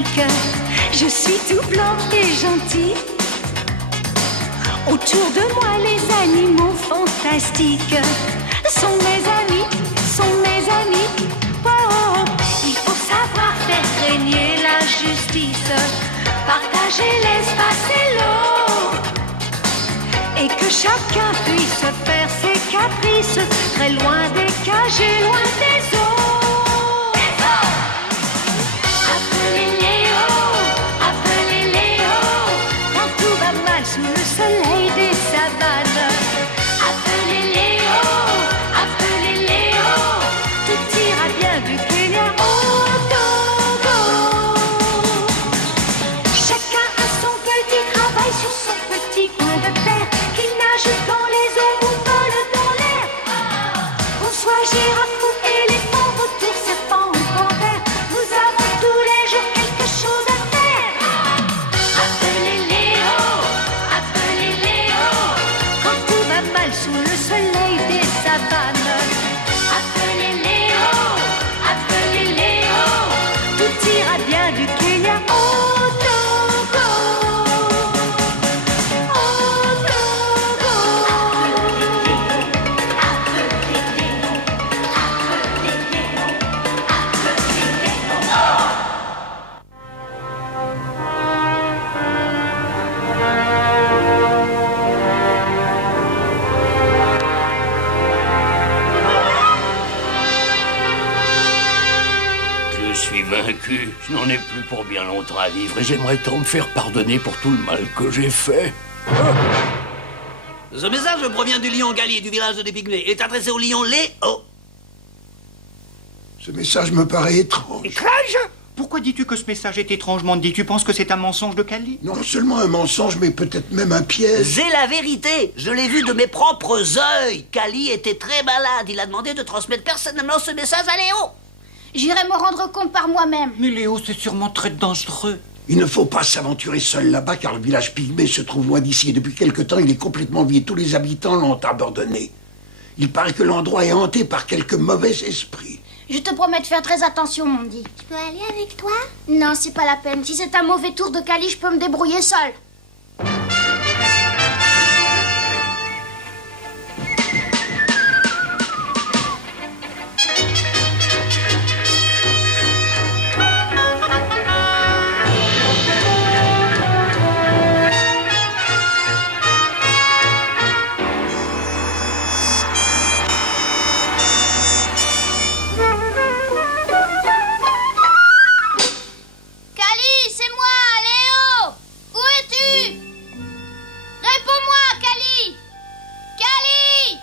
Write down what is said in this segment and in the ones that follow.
l'Afrique. Je suis tout blanc et gentil. Autour de moi, les animaux fantastiques sont mes amis, sont mes amis. Oh, oh. Il faut savoir faire régner la justice, partager l'espace et l'eau, et que chacun puisse faire ses caprices, très loin des cages et loin des eaux. Appelez Léo, quand tout va mal sous le soleil des savanes. Appelez Léo, tout ira bien du Kenya au Togo. Chacun a son petit travail sur son petit coin de terre, qu'il nage dans les eaux ou vole dans l'air. Qu'on soit girafe ou éléphant, vautour, serpent ou panthère, nous avons tous les jours quelque chose à faire. Appelez Léo, quand tout va mal sous le soleil des savanes. Appelez Léo, tout ira bien du Kenya au Togo. Au Togo. Je suis vaincu, je n'en ai plus pour bien longtemps à vivre et j'aimerais tant me faire pardonner pour tout le mal que j'ai fait. Ce message provient du lion Gali du village des Pygmées. Il est adressé au lion Léo. Ce message me paraît étrange. Étrange? Pourquoi dis-tu que ce message est étrange, Mandy? Tu penses que c'est un mensonge de Kali? Non seulement un mensonge, mais peut-être même un piège. C'est la vérité. Je l'ai vu de mes propres yeux. Kali était très malade. Il a demandé de transmettre personnellement ce message à Léo. J'irai me rendre compte par moi-même. Mais Léo, c'est sûrement très dangereux. Il ne faut pas s'aventurer seul là-bas, car le village pygmée se trouve loin d'ici. Et depuis quelque temps, il est complètement vide. Tous les habitants l'ont abandonné. Il paraît que l'endroit est hanté par quelques mauvais esprits. Je te promets de faire très attention, Mandy. Je peux aller avec toi? Non, c'est pas la peine. Si c'est un mauvais tour de Kali, je peux me débrouiller seule. Kali, c'est moi, Léo! Où es-tu? Réponds-moi, Kali! Kali!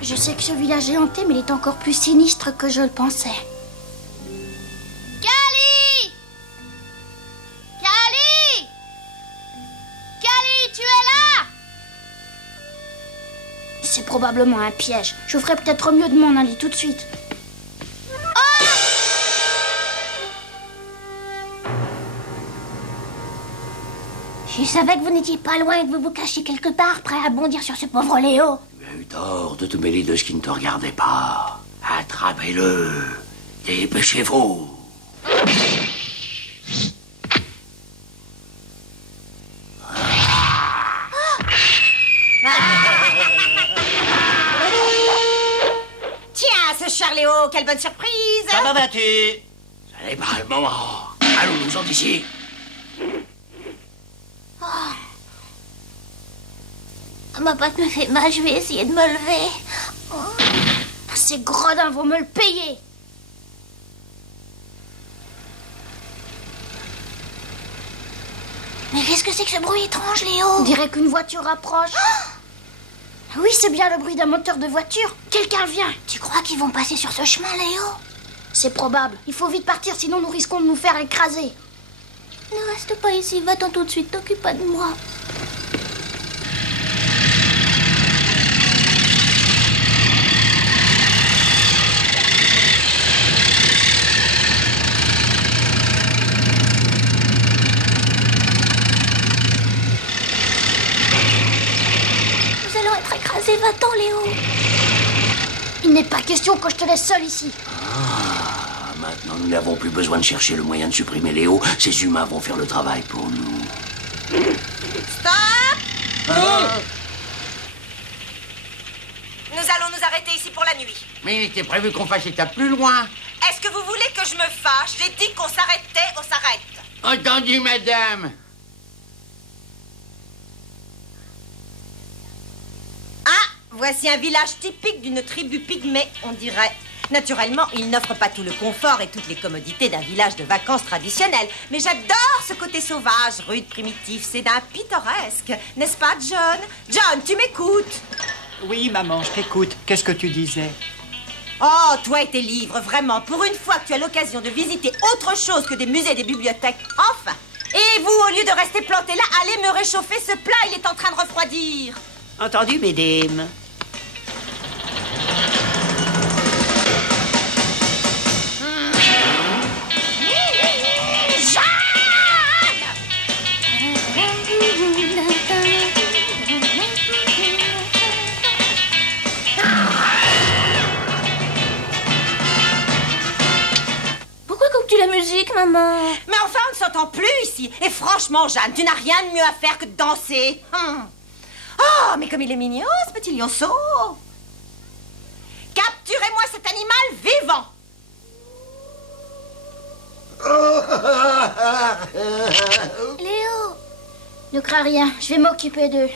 Je sais que ce village est hanté, mais il est encore plus sinistre que je le pensais. Kali! Kali! Kali, tu es là? C'est probablement un piège. Je ferais peut-être mieux de m'en aller tout de suite. Je savais que vous n'étiez pas loin et que vous vous cachiez quelque part, prêt à bondir sur ce pauvre Léo. Tu as eu tort de te mêler de ce qui ne te regardait pas. Attrapez-le. Dépêchez-vous. Tiens, ce cher Léo, quelle bonne surprise! Comment vas-tu? Ce n'est pas le moment. Allons-nous-en d'ici. Ma patte me fait mal, je vais essayer de me lever. Ces gredins vont me le payer. Mais qu'est-ce que c'est que ce bruit étrange, On Léo? dirait qu'une voiture approche. Oui, c'est bien le bruit d'un moteur de voiture. Quelqu'un vient. Tu crois qu'ils vont passer sur ce chemin, Léo? C'est probable. Il faut vite partir, sinon nous risquons de nous faire écraser. Ne reste pas ici, va-t'en tout de suite, t'occupe pas de moi. n'est pas question que je te laisse seule ici. Ah, maintenant nous n'avons plus besoin de chercher le moyen de supprimer Léo. Ces humains vont faire le travail pour nous. Stop! Nous allons nous arrêter ici pour la nuit. Mais il était prévu qu'on fasse étape plus loin. Est-ce que vous voulez que je me fâche? J'ai dit qu'on s'arrêtait, on s'arrête. Entendu, madame. Ah, voici un village typique d'une tribu pygmée, on dirait. Naturellement, il n'offre pas tout le confort et toutes les commodités d'un village de vacances traditionnel. Mais j'adore ce côté sauvage, rude, primitif. C'est d'un pittoresque. N'est-ce pas, John? John, tu m'écoutes? Oui, maman, je t'écoute. Qu'est-ce que tu disais? Oh, toi et tes livres, vraiment. Pour une fois que tu as l'occasion de visiter autre chose que des musées et des bibliothèques, enfin. Et vous, au lieu de rester planté là, allez me réchauffer ce plat, il est en train de refroidir. Entendu, mesdames? Pourquoi coupes-tu la musique, maman? Mais enfin, on ne s'entend plus ici. Et franchement, Jeanne, tu n'as rien de mieux à faire que de danser. Oh, mais comme il est mignon, ce petit lionceau. Capturez-moi cet animal vivant. Léo, ne crains rien, je vais m'occuper d'eux.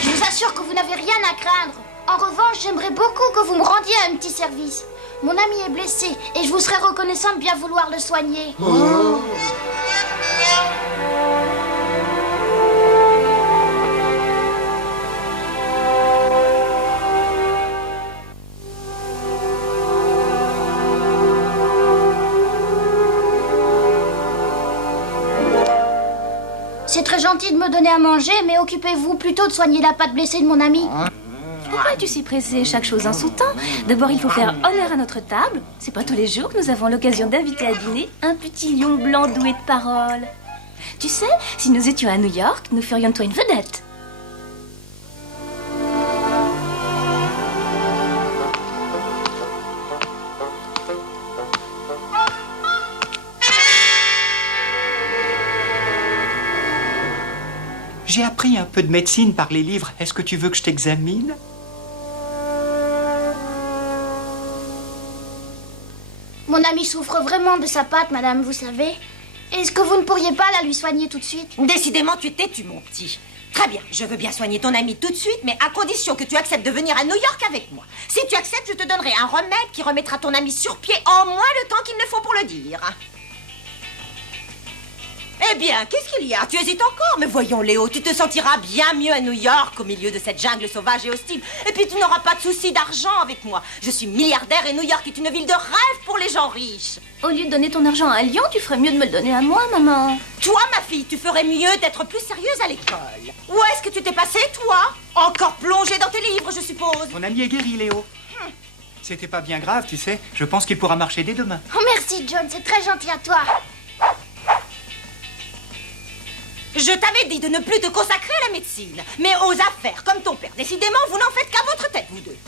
Je vous assure que vous n'avez rien à craindre. En revanche, j'aimerais beaucoup que vous me rendiez un petit service. Mon ami est blessé et je vous serais reconnaissante de bien vouloir le soigner. C'est très gentil de me donner à manger, mais occupez-vous plutôt de soigner la patte blessée de mon ami. Pourquoi es-tu si pressé? Chaque chose en son temps. D'abord, il faut faire honneur à notre table. C'est pas tous les jours que nous avons l'occasion d'inviter à dîner un petit lion blanc doué de parole. Tu sais, si nous étions à New York, nous ferions de toi une vedette. J'ai appris un peu de médecine par les livres. Est-ce que tu veux que je t'examine? Mon ami souffre vraiment de sa patte, madame, vous savez. Est-ce que vous ne pourriez pas la lui soigner tout de suite? Décidément, tu es têtu, mon petit. Très bien, je veux bien soigner ton ami tout de suite, mais à condition que tu acceptes de venir à New York avec moi. Si tu acceptes, je te donnerai un remède qui remettra ton ami sur pied en moins le temps qu'il ne faut pour le dire. Eh bien, qu'est-ce qu'il y a? Tu hésites encore? Mais voyons, Léo, tu te sentiras bien mieux à New York, au milieu de cette jungle sauvage et hostile. Et puis, tu n'auras pas de soucis d'argent avec moi. Je suis milliardaire et New York est une ville de rêve pour les gens riches. Au lieu de donner ton argent à un lion, tu ferais mieux de me le donner à moi, maman. Toi, ma fille, tu ferais mieux d'être plus sérieuse à l'école. Où est-ce que tu t'es passée, toi? Encore plongée dans tes livres, je suppose. Ton ami est guéri, Léo. C'était pas bien grave, tu sais. Je pense qu'il pourra marcher dès demain. Oh, merci, John, c'est très gentil à toi. Je t'avais dit de ne plus te consacrer à la médecine, mais aux affaires, comme ton père. Décidément, vous n'en faites qu'à votre tête, vous deux.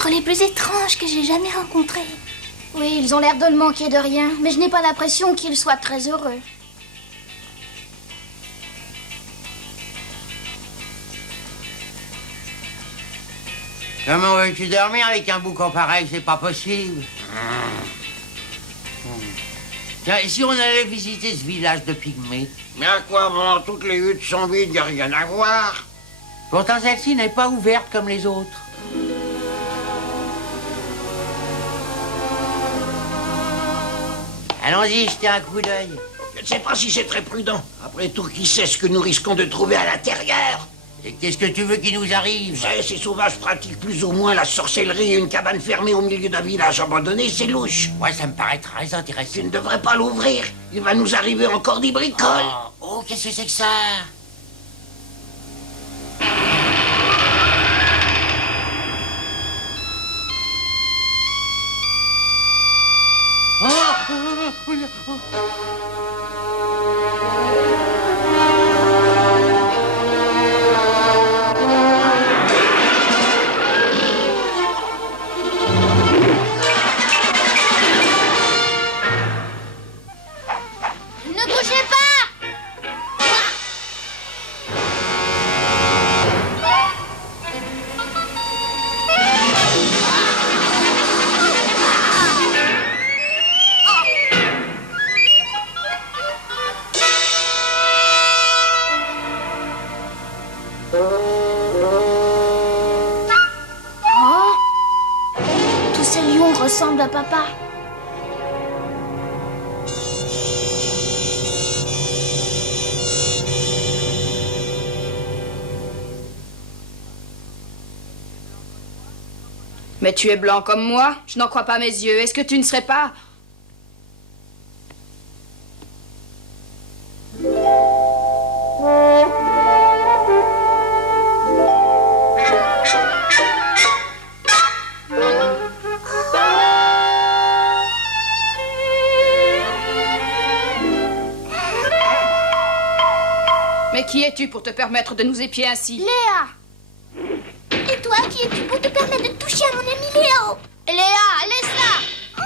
êtres les plus étranges que j'ai jamais rencontrés. Oui, ils ont l'air de ne manquer de rien, mais je n'ai pas l'impression qu'ils soient très heureux. Comment veux-tu dormir avec un boucan pareil? C'est pas possible. Tiens, et si on allait visiter ce village de pygmées? Mais à quoi bon? Toutes les huttes sont vides, il n'y a rien à voir. Pourtant, celle-ci n'est pas ouverte comme les autres. Allons-y, jetez un coup d'œil. Je ne sais pas si c'est très prudent. Après tout, qui sait ce que nous risquons de trouver à l'intérieur? Et qu'est-ce que tu veux qu'il nous arrive? Ces sauvages pratiquent plus ou moins la sorcellerie et une cabane fermée au milieu d'un village abandonné, c'est louche. Ouais, ça me paraît très intéressant. Tu ne devrais pas l'ouvrir. Il va nous arriver encore des bricoles. Oh, qu'est-ce que c'est que ça? Ne bougez pas! Oh! Tous ces lions ressemblent à papa. Mais tu es blanc comme moi. Je n'en crois pas mes yeux. Est-ce que tu ne serais pas... Mais qui es-tu pour te permettre de nous épier ainsi? Léa! Et toi, qui es-tu pour te permettre de toucher à mon ami Léo? Léa, laisse-la! Oh!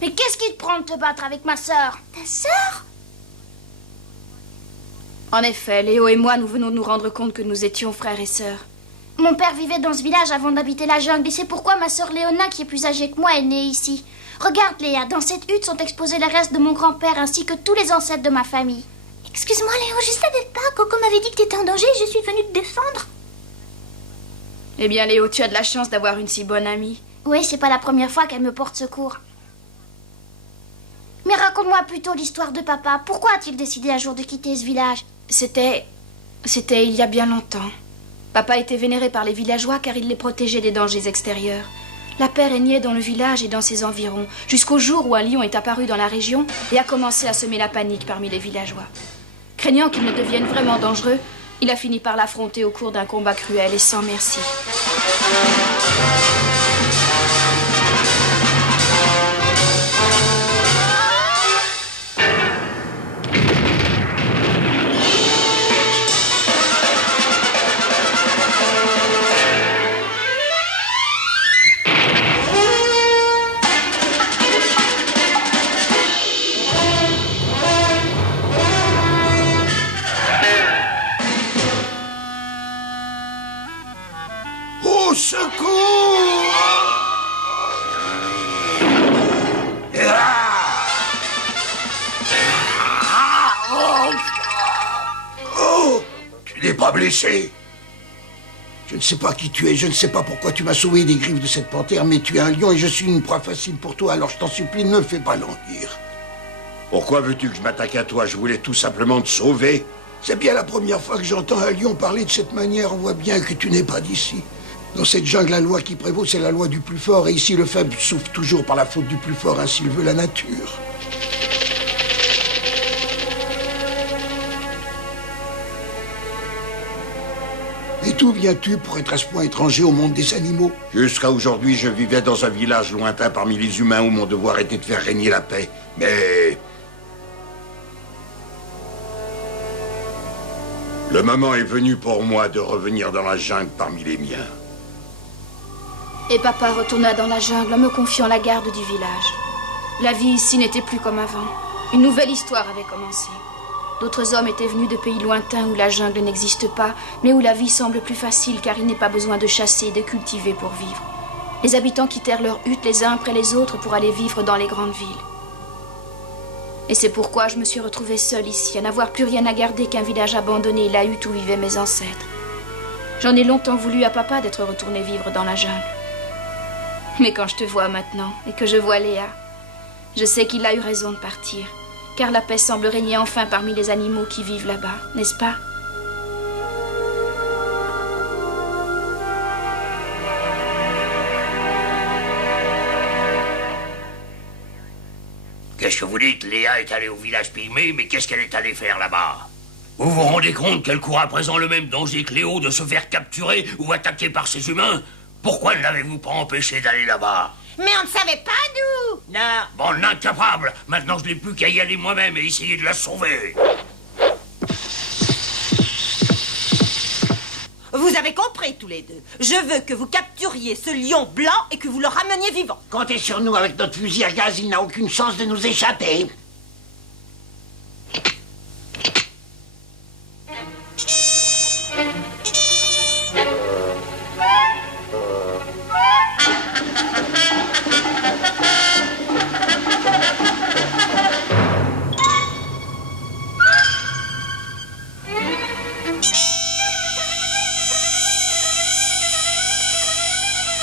Mais qu'est-ce qui te prend de te battre avec ma sœur? Ta sœur? En effet, Léo et moi, nous venons de nous rendre compte que nous étions frères et sœurs. Mon père vivait dans ce village avant d'habiter la jungle et c'est pourquoi ma sœur Léona, qui est plus âgée que moi, est née ici. Regarde, Léa, dans cette hutte sont exposés les restes de mon grand-père ainsi que tous les ancêtres de ma famille. Excuse-moi, Léo, je savais pas. Coco m'avait dit que t'étais en danger et je suis venue te défendre. Eh bien, Léo, tu as de la chance d'avoir une si bonne amie. Oui, c'est pas la première fois qu'elle me porte secours. Mais raconte-moi plutôt l'histoire de papa. Pourquoi a-t-il décidé un jour de quitter ce village? C'était il y a bien longtemps. Papa était vénéré par les villageois car il les protégeait des dangers extérieurs. La paix régnait dans le village et dans ses environs, jusqu'au jour où un lion est apparu dans la région et a commencé à semer la panique parmi les villageois. Craignant qu'il ne devienne vraiment dangereux, il a fini par l'affronter au cours d'un combat cruel et sans merci. Au secours! Oh! Tu n'es pas blessé? Je ne sais pas qui tu es, je ne sais pas pourquoi tu m'as sauvé des griffes de cette panthère, mais tu es un lion et je suis une proie facile pour toi, alors je t'en supplie, ne me fais pas languir. Pourquoi veux-tu que je m'attaque à toi? Je voulais tout simplement te sauver. C'est bien la première fois que j'entends un lion parler de cette manière, on voit bien que tu n'es pas d'ici. Dans cette jungle, la loi qui prévaut, c'est la loi du plus fort, et ici le faible souffre toujours par la faute du plus fort, ainsi le veut la nature. Et d'où viens-tu pour être à ce point étranger au monde des animaux? Jusqu'à aujourd'hui, je vivais dans un village lointain parmi les humains où mon devoir était de faire régner la paix. Mais... le moment est venu pour moi de revenir dans la jungle parmi les miens. Et papa retourna dans la jungle en me confiant la garde du village. La vie ici n'était plus comme avant. Une nouvelle histoire avait commencé. D'autres hommes étaient venus de pays lointains où la jungle n'existe pas, mais où la vie semble plus facile car il n'est pas besoin de chasser et de cultiver pour vivre. Les habitants quittèrent leurs huttes les uns après les autres pour aller vivre dans les grandes villes. Et c'est pourquoi je me suis retrouvée seule ici, à n'avoir plus rien à garder qu'un village abandonné et la hutte où vivaient mes ancêtres. J'en ai longtemps voulu à papa d'être retourné vivre dans la jungle. Mais quand je te vois maintenant et que je vois Léa, je sais qu'il a eu raison de partir, car la paix semble régner enfin parmi les animaux qui vivent là-bas, n'est-ce pas? Qu'est-ce que vous dites? Léa est allée au village pygmée, mais qu'est-ce qu'elle est allée faire là-bas? Vous vous rendez compte qu'elle court à présent le même danger que Léo de se faire capturer ou attaquer par ces humains? Pourquoi ne l'avez-vous pas empêché d'aller là-bas? Mais on ne savait pas, nous. Non. Bon, incapable. Maintenant, je n'ai plus qu'à y aller moi-même et essayer de la sauver. Vous avez compris, tous les deux. Je veux que vous capturiez ce lion blanc et que vous le rameniez vivant. Comptez sur nous, avec notre fusil à gaz, il n'a aucune chance de nous échapper.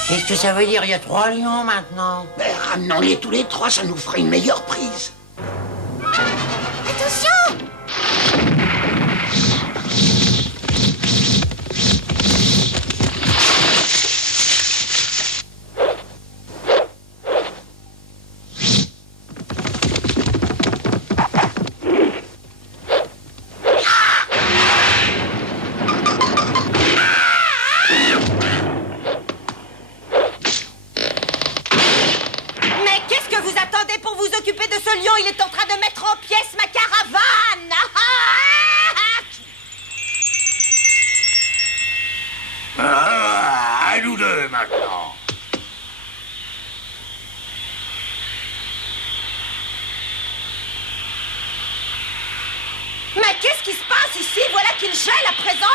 Qu'est-ce que ça veut dire? Il y a 3 lions maintenant. Ben, ramenons-les tous les 3, ça nous fera une meilleure prise. Attention! Il est en train de mettre en pièces ma caravane. À nous deux, maintenant. Mais qu'est-ce qui se passe ici? Voilà qu'il gèle à présent.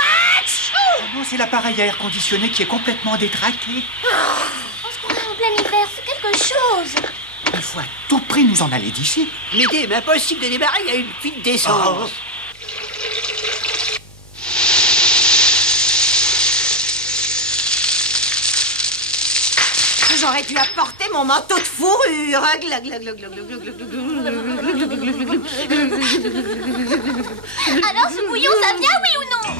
Oh non, c'est l'appareil à air conditionné qui est complètement détraqué. On se croirait en plein hiver, c'est quelque chose. Il faut à tout prix nous en aller d'ici. L'idée est impossible de démarrer, il y a une fuite d'essence. J'aurais dû apporter mon manteau de fourrure. Alors ce bouillon, ça vient, oui ou non?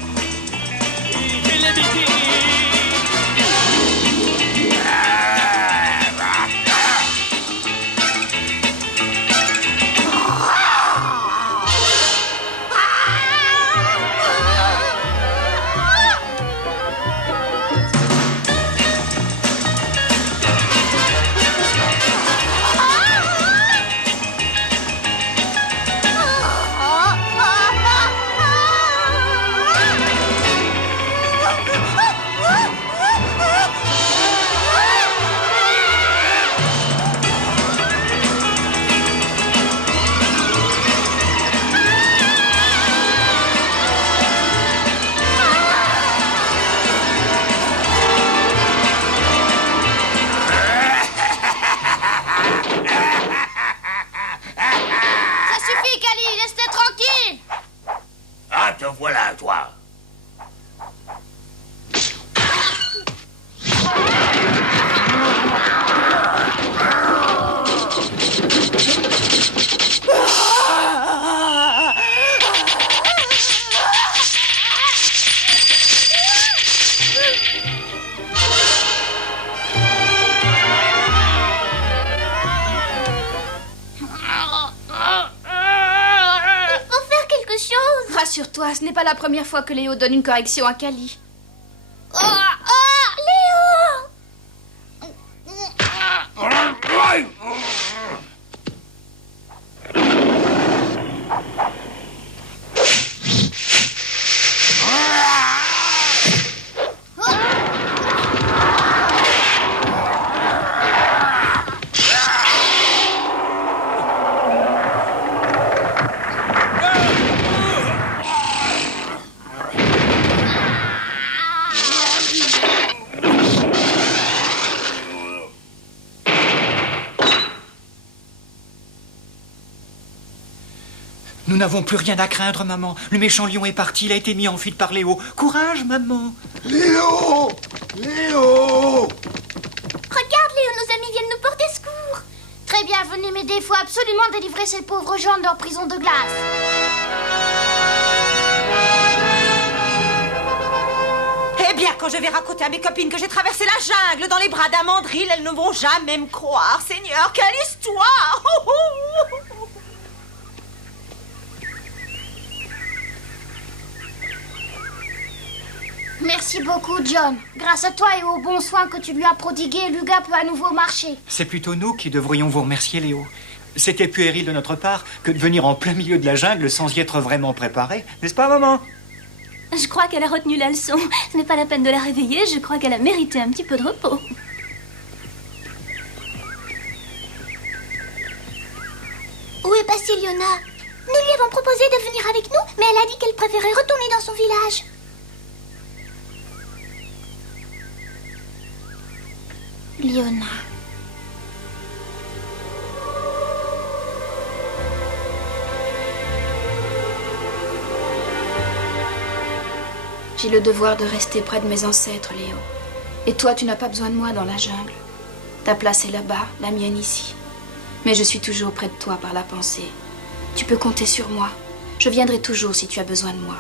Voilà, toi. Rassure-toi, ce n'est pas la première fois que Léo donne une correction à Kali. Léo! Nous n'avons plus rien à craindre, maman. Le méchant lion est parti, il a été mis en fuite par Léo. Courage, maman. Léo! Léo! Regarde, Léo, nos amis viennent nous porter secours. Très bien, venez m'aider. Il faut absolument délivrer ces pauvres gens de leur prison de glace. Eh bien, quand je vais raconter à mes copines que j'ai traversé la jungle dans les bras d'Amandril, elles ne vont jamais me croire. Seigneur, quelle histoire! Merci beaucoup, John. Grâce à toi et aux bons soins que tu lui as prodigués, Luga peut à nouveau marcher. C'est plutôt nous qui devrions vous remercier, Léo. C'était puéril de notre part que de venir en plein milieu de la jungle sans y être vraiment préparé. N'est-ce pas, maman? Je crois qu'elle a retenu la leçon. Ce n'est pas la peine de la réveiller, je crois qu'elle a mérité un petit peu de repos. Où est passée Liona? Nous lui avons proposé de venir avec nous, mais elle a dit qu'elle préférait retourner dans son village. Liona. J'ai le devoir de rester près de mes ancêtres, Léo. Et toi, tu n'as pas besoin de moi dans la jungle. Ta place est là-bas, la mienne ici. Mais je suis toujours près de toi par la pensée. Tu peux compter sur moi. Je viendrai toujours si tu as besoin de moi.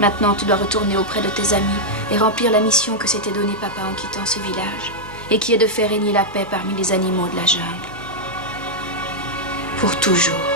Maintenant, tu dois retourner auprès de tes amis et remplir la mission que s'était donnée papa en quittant ce village, et qui est de faire régner la paix parmi les animaux de la jungle. Pour toujours.